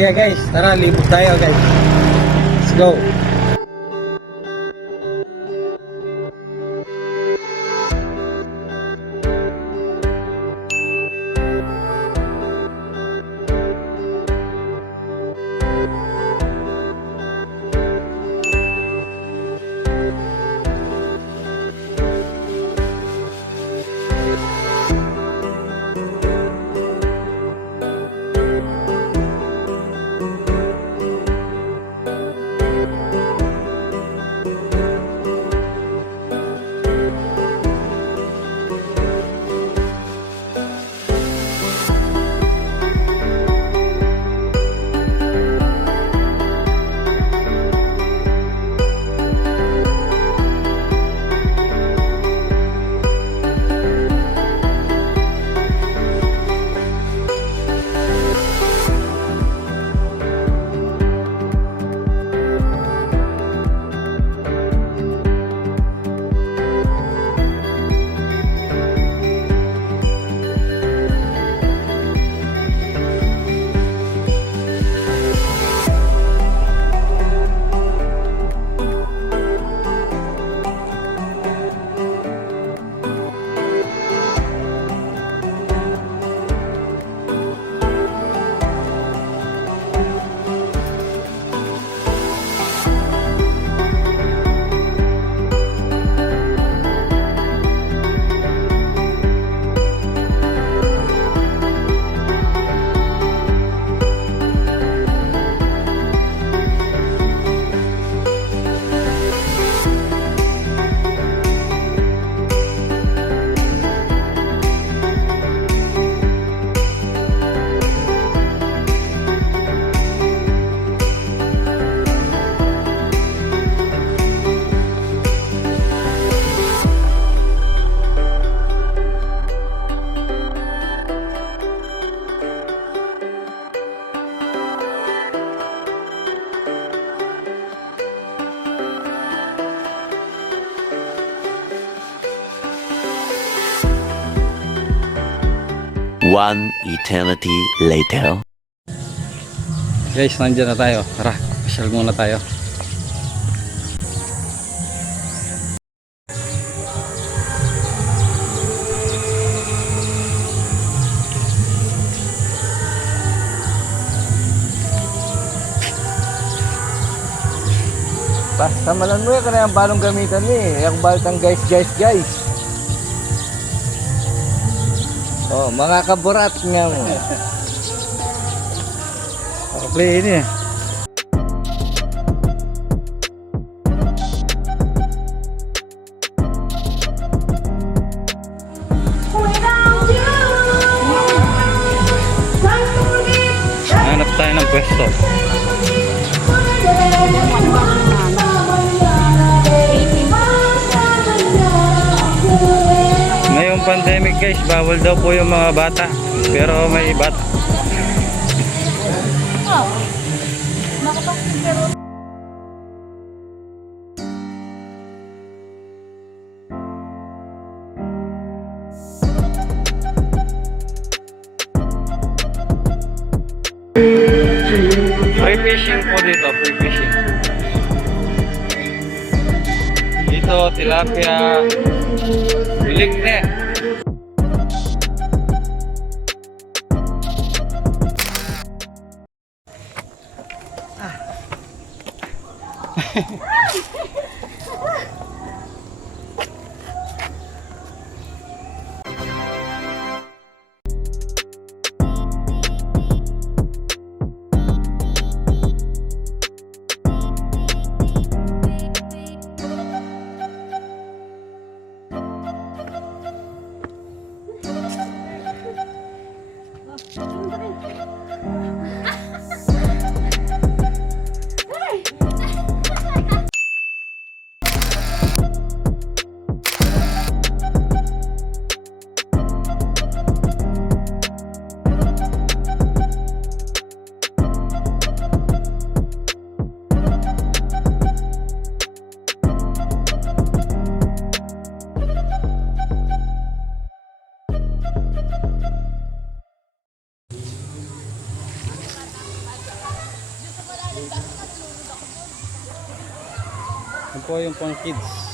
Sige guys, tara libot tayo guys. Let's go. One eternity later. Guys, nandiyan na tayo. Tara, pasyal muna tayo. Samalan mo yan, kaya ang balong gamitan mo eh. Yung baltang guys. Oh, mga kaburat nga mo. Play ini. Hanap tayo ng pwesto. Ngayong pandemic guys, bawal daw po yung mga bata. Pero may bata. Free fishing po dito, free fishing. Dito, tilapia, bilikne. Yan po yung pang kids.